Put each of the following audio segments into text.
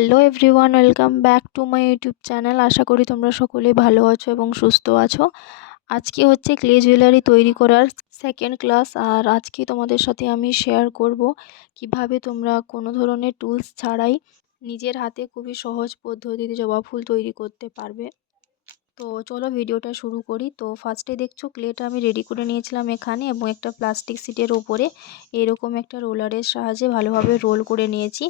Hello everyone welcome back to my YouTube channel আশা করি তোমরা সকলেই ভালো আছো এবং সুস্থ আছো। আজকে হচ্ছে ক্লে জুয়েলারি তৈরি করার সেকেন্ড ক্লাস আর আজকে তোমাদের সাথে আমি শেয়ার করব কীভাবে তোমরা কোনো ধরনের টুলস ছাড়াই নিজের হাতে খুবই সহজ পদ্ধতিতে জবা ফুল তৈরি করতে পারবে। তো চলো ভিডিওটা শুরু করি। তো ফার্স্টে দেখছ ক্লেটা আমি রেডি করে নিয়েছিলাম এখানে এবং একটা প্লাস্টিক সিটের ওপরে এরকম একটা রোলারের সাহায্যে ভালোভাবে রোল করে নিয়েছি।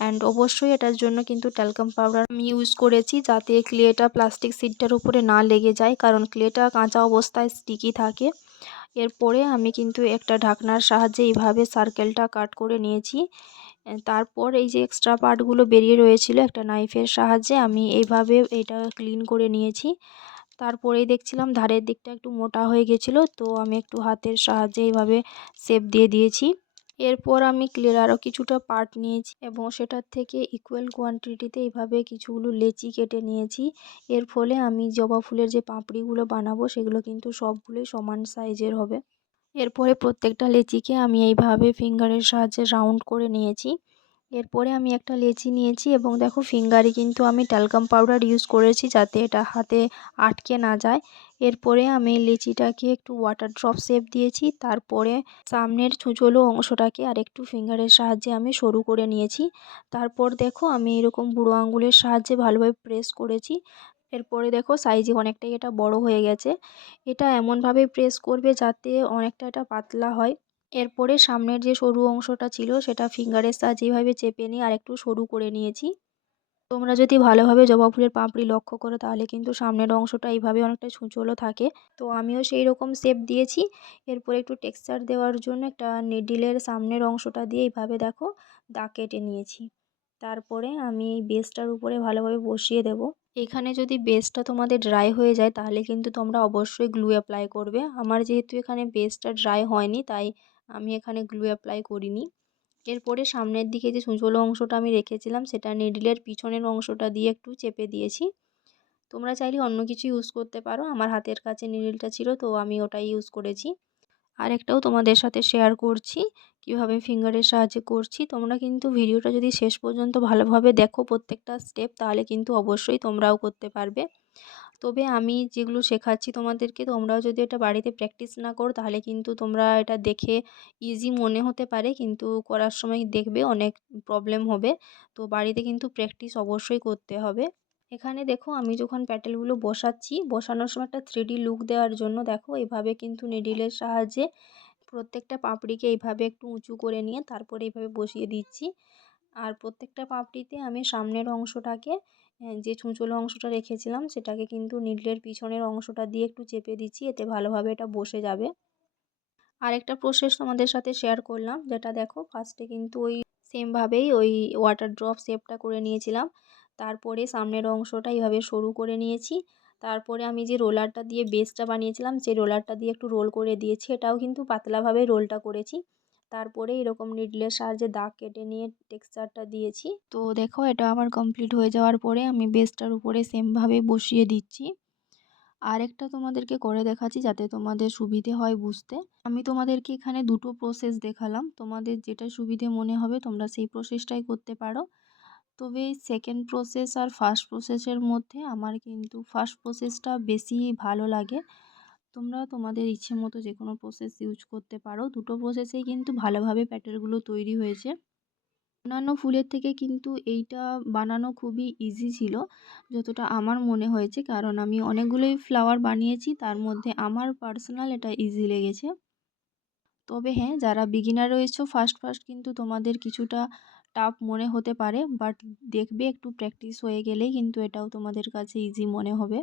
অ্যান্ড অবশ্যই এটার জন্য কিন্তু ট্যালকাম পাউডার আমি ইউজ করেছি যাতে ক্লেটা প্লাস্টিক সিটটার উপরে না লেগে যায়, কারণ ক্লেটা কাঁচা অবস্থায় স্টিকি থাকে। এরপরে আমি কিন্তু একটা ঢাকনার সাহায্যে এইভাবে সার্কেলটা কাট করে নিয়েছি। তারপর এই যে এক্সট্রা পার্টগুলো বেরিয়ে রয়েছিল একটা নাইফের সাহায্যে, আমি এইভাবে এটা ক্লিন করে নিয়েছি। তারপরেই দেখছিলাম ধারের দিকটা একটু মোটা হয়ে গেছিল, তো আমি একটু হাতের সাহায্যে এইভাবে শেপ দিয়ে দিয়েছি। এরপর আমি ক্লিয়ার আরও কিছুটা পার্ট নিয়েছি এবং সেটার থেকে ইকুয়াল কোয়ান্টিটিতে এইভাবে কিছুগুলো লেচি কেটে নিয়েছি। এর ফলে আমি জবা ফুলের যে পাপড়িগুলো বানাবো, সেগুলো কিন্তু সবগুলোই সমান সাইজের হবে। এরপরে প্রত্যেকটা লেচিকে আমি এইভাবে ফিঙ্গারের সাহায্যে রাউন্ড করে নিয়েছি। এরপরে আমি একটা লেচি নিয়েছি এবং দেখো ফিঙ্গারে কিন্তু আমি ট্যালকাম পাউডার ইউজ করেছি যাতে এটা হাতে আটকে না যায়। এরপরে আমি লেচিটাকে একটু ওয়াটার ড্রপ শেপ দিয়েছি। তারপরে সামনের ছুঁচলো অংশটাকে আর একটু ফিঙ্গারের সাহায্যে আমি সরু করে নিয়েছি। তারপর দেখো আমি এরকম বুড়ো আঙুলের সাহায্যে ভালোভাবে প্রেস করেছি। এরপরে দেখো সাইজে অনেকটাই এটা বড় হয়ে গেছে। এটা এমনভাবে প্রেস করবে যাতে অনেকটা এটা পাতলা হয়। এরপরে সামনের যে সরু অংশটা ছিল সেটা ফিঙ্গারের সাহায্যে এইভাবে চেপে নিয়ে আর একটু সরু করে নিয়েছি। তোমরা যদি ভালোভাবে জবা ফুলের পাপড়ি লক্ষ্য করো তাহলে কিন্তু সামনের অংশটা এইভাবে অনেকটা ছুঁচলো থাকে। তো আমিও সেই রকম শেপ দিয়েছি। এরপরে একটু টেক্সচার দেওয়ার জন্য একটা নিডিলের সামনের অংশটা দিয়ে এইভাবে দেখো দাগ কেটে নিয়েছি। তারপরে আমি এই বেসটার উপরে ভালোভাবে বসিয়ে দেব। এখানে যদি বেসটা তোমাদের ড্রাই হয়ে যায়, তাহলে কিন্তু তোমরা অবশ্যই গ্লু অ্যাপ্লাই করবে। আমার যেহেতু এখানে বেসটা ড্রাই হয়নি, তাই আমি এখানে গ্লু অ্যাপ্লাই করিনি। এরপরে সামনের দিকে যে সুঁচলো অংশটা আমি রেখেছিলাম, সেটা নিডলের পিছনের অংশটা দিয়ে একটু চেপে দিয়েছি। তোমরা চাইলে অন্য কিছু ইউজ করতে পারো। আমার হাতের কাছে নিডলটা ছিল, তো আমি ওটাই ইউজ করেছি। আরেকটাও তোমাদের সাথে শেয়ার করছি, কীভাবে ফিঙ্গারের সাহায্যে করছি। তোমরা কিন্তু ভিডিওটা যদি শেষ পর্যন্ত ভালোভাবে দেখো প্রত্যেকটা স্টেপ তাহলে কিন্তু অবশ্যই তোমরাও করতে পারবে। তবে আমি যেগুলো শেখাচ্ছি তোমাদেরকে, তোমরাও যদি এটা বাড়িতে প্র্যাকটিস না করো, তাহলে কিন্তু তোমরা এটা দেখে ইজি মনে হতে পারে, কিন্তু করার সময় দেখবে অনেক প্রবলেম হবে। তো বাড়িতে কিন্তু প্র্যাকটিস অবশ্যই করতে হবে। এখানে দেখো আমি যখন প্যাটেলগুলো বসাচ্ছি, বসানোর সময় একটা থ্রিডি লুক দেওয়ার জন্য দেখো এভাবে কিন্তু নিডিলের সাহায্যে প্রত্যেকটা পাপড়িকে এইভাবে একটু উঁচু করে নিয়ে তারপরে এইভাবে বসিয়ে দিচ্ছি। আর প্রত্যেকটা পাপড়িতে আমি সামনের অংশটাকে যে ছুঁচলো অংশটা রেখেছিলাম সেটাকে কিন্তু নিডলের পিছনের অংশটা দিয়ে একটু চেপে দিচ্ছি, এতে ভালোভাবে এটা বসে যাবে। আরেকটা প্রসেস তোমাদের সাথে শেয়ার করলাম, যেটা দেখো ফার্স্টে কিন্তু ওই সেমভাবেই ওই ওয়াটার ড্রপ শেপটা করে নিয়েছিলাম। তারপরে সামনের অংশটা এইভাবে সরু করে নিয়েছি। তারপরে আমি যে রোলারটা দিয়ে বেসটা বানিয়েছিলাম, সেই রোলারটা দিয়ে একটু রোল করে দিয়েছি। এটাও কিন্তু পাতলাভাবে রোলটা করেছি। তারপরে এরকম নিডলের সাহায্যে দাগ কেটে নিয়ে টেক্সচারটা দিয়েছি। তো দেখো, এটা আমার কমপ্লিট হয়ে যাওয়ার পরে আমি বেসটার উপরে সেমভাবে বসিয়ে দিচ্ছি। আরেকটা তোমাদেরকে করে দেখাচ্ছি যাতে তোমাদের সুবিধে হয় বুঝতে। আমি তোমাদেরকে এখানে দুটো প্রসেস দেখালাম। তোমাদের যেটা সুবিধে মনে হবে তোমরা সেই প্রসেসটাই করতে পারো। তবে সেকেন্ড প্রসেস আর ফার্স্ট প্রসেসের মধ্যে আমার কিন্তু ফার্স্ট প্রসেসটা বেশি ভালো লাগে। তোমরা তোমাদের ইচ্ছে মতো যে কোনো প্রসেস ইউজ করতে পারো। দুটো প্রসেসেই কিন্তু ভালোভাবে প্যাটার্নগুলো তৈরি হয়েছে। অন্যান্য ফুলের থেকে কিন্তু এইটা বানানো খুবই ইজি ছিল, যতটা আমার মনে হয়েছে। কারণ আমি অনেকগুলোই ফ্লাওয়ার বানিয়েছি, তার মধ্যে আমার পার্সোনাল এটা ইজি লেগেছে। তবে হ্যাঁ যারা বিগিনার রয়েছে ফার্স্ট ফার্স্ট কিন্তু তোমাদের কিছুটা টাফ মনে হতে পারে বাট দেখবে একটু প্র্যাকটিস হয়ে গেলেই কিন্তু এটাও তোমাদের কাছে ইজি মনে হবে।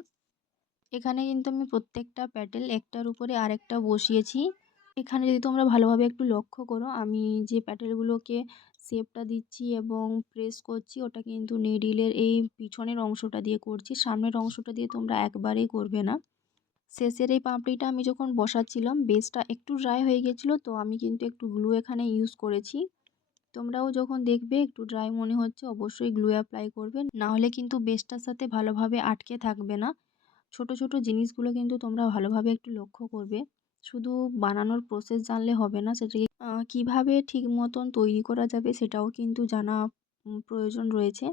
এখানে কিন্তু আমি প্রত্যেকটা প্যাটেল একটার উপরে আরেকটা বসিয়েছি। এখানে যদি তোমরা ভালোভাবে একটু লক্ষ্য করো, আমি যে প্যাটেলগুলোকে শেপটা দিচ্ছি এবং প্রেস করছি, ওটা কিন্তু নিডিলের এই পিছনের অংশটা দিয়ে করছি। সামনের অংশটা দিয়ে তোমরা একবারেই করবে না। শেষের এই পাপড়িটা আমি যখন বসাচ্ছিলাম বেসটা একটু ড্রাই হয়ে গেছিল, তো আমি কিন্তু একটু গ্লু এখানে ইউজ করেছি। তোমরাও যখন দেখবে একটু ড্রাই মনে হচ্ছে, অবশ্যই গ্লু অ্যাপ্লাই করবে। নাহলে কিন্তু বেসটার সাথে ভালোভাবে আটকে থাকবে না। ছোট ছোট জিনিসগুলো কিন্তু তোমরা ভালোভাবে একটু লক্ষ্য করবে। শুধু বানানোর প্রসেস জানলে হবে না সেটাকে কীভাবে ঠিক মতন তৈরি করা যাবে সেটাও কিন্তু জানা প্রয়োজন রয়েছে।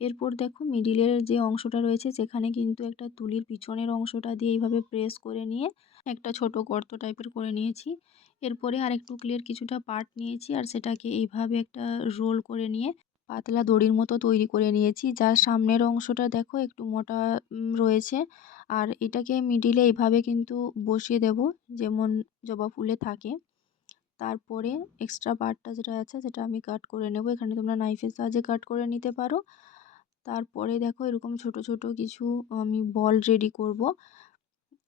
এরপর দেখো মিডিলের যে অংশটা রয়েছে, সেখানে কিন্তু একটা তুলির পিছনের অংশটা দিয়ে এইভাবে প্রেস করে নিয়ে একটা ছোট গর্ত টাইপের করে নিয়েছি। এরপরে আর একটু ক্লিয়ার কিছুটা পার্ট নিয়েছি আর সেটাকে এইভাবে একটা রোল করে নিয়ে পাতলা দড়ির মতো তৈরি করে নিয়েছি। যার সামনের অংশটা দেখো একটু মোটা রয়েছে। আর এটাকে মিডিলে এইভাবে কিন্তু বসিয়ে দেব যেমন জবা ফুলে থাকে। তারপরে এক্সট্রা পার্টটা যেটা আছে সেটা আমি কাট করে নেব। এখানে তোমরা নাইফের সাহায্যে কাট করে নিতে পারো। তারপরে দেখো এরকম ছোট ছোট কিছু আমি বল রেডি করব।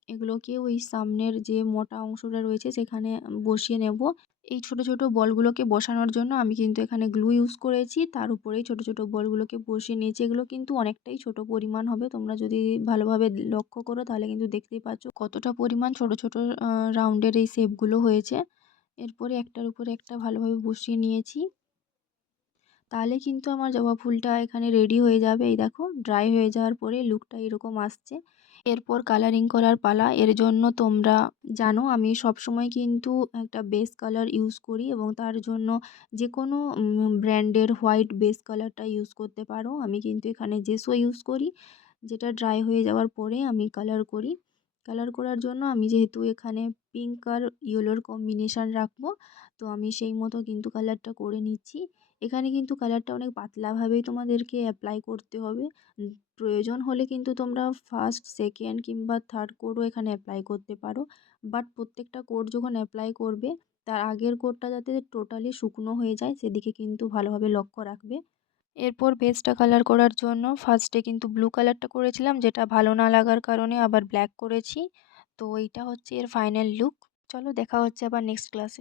এগুলোকে ওই সামনের যে মোটা অংশটা রয়েছে সেখানে বসিয়ে নেব। এই ছোট ছোট বলগুলোকে বসানোর জন্য আমি কিন্তু এখানে গ্লু ইউজ করেছি। তার উপরেই ছোট ছোট বলগুলোকে বসিয়ে নিয়েছি। এগুলো কিন্তু অনেকটাই ছোট পরিমাণ হবে। তোমরা যদি ভালোভাবে লক্ষ্য করো তাহলে কিন্তু দেখতেই পাচ্ছ কতটা পরিমাণ ছোট ছোট রাউন্ডের এই শেপগুলো হয়েছে। এরপরে একটার উপরে একটা ভালোভাবে বসিয়ে নিয়েছি। তাহলে কিন্তু আমার জবা ফুলটা এখানে রেডি হয়ে যাবে। এই দেখো ড্রাই হয়ে যাওয়ার পরে লুকটা এরকম আসছে। এরপর কালারিং করার পালা। এর জন্য তোমরা জানো, আমি সব সময় কিন্তু একটা বেস কালার ইউজ করি এবং তার জন্য যে কোনো ব্র্যান্ডের হোয়াইট বেস কালারটা ইউজ করতে পারো। আমি কিন্তু এখানে জেসো ইউজ করি, যেটা ড্রাই হয়ে যাওয়ার পরে আমি কালার করি। কালার করার জন্য আমি যেহেতু এখানে পিঙ্ক আর ইয়েলোর কম্বিনেশান রাখব, তো আমি সেই মতো কিন্তু কালারটা করে নিচ্ছি। এখানে কিন্তু কালারটা অনেক পাতলাভাবেই তোমাদেরকে অ্যাপ্লাই করতে হবে। প্রয়োজন হলে কিন্তু তোমরা ফার্স্ট সেকেন্ড কিংবা থার্ড কোডও এখানে অ্যাপ্লাই করতে পারো। বাট প্রত্যেকটা কোড যখন অ্যাপ্লাই করবে, তার আগের কোডটা যাতে টোটালি শুকনো হয়ে যায়, সেদিকে কিন্তু ভালোভাবে লক্ষ্য রাখবে। এরপর বেসটা কালার করার জন্য ফার্স্টে কিন্তু ব্লু কালারটা করেছিলাম, যেটা ভালো না লাগার কারণে আবার ব্ল্যাক করেছি। তো এইটা হচ্ছে এর ফাইনাল লুক চলো দেখা হচ্ছে আবার নেক্সট ক্লাসে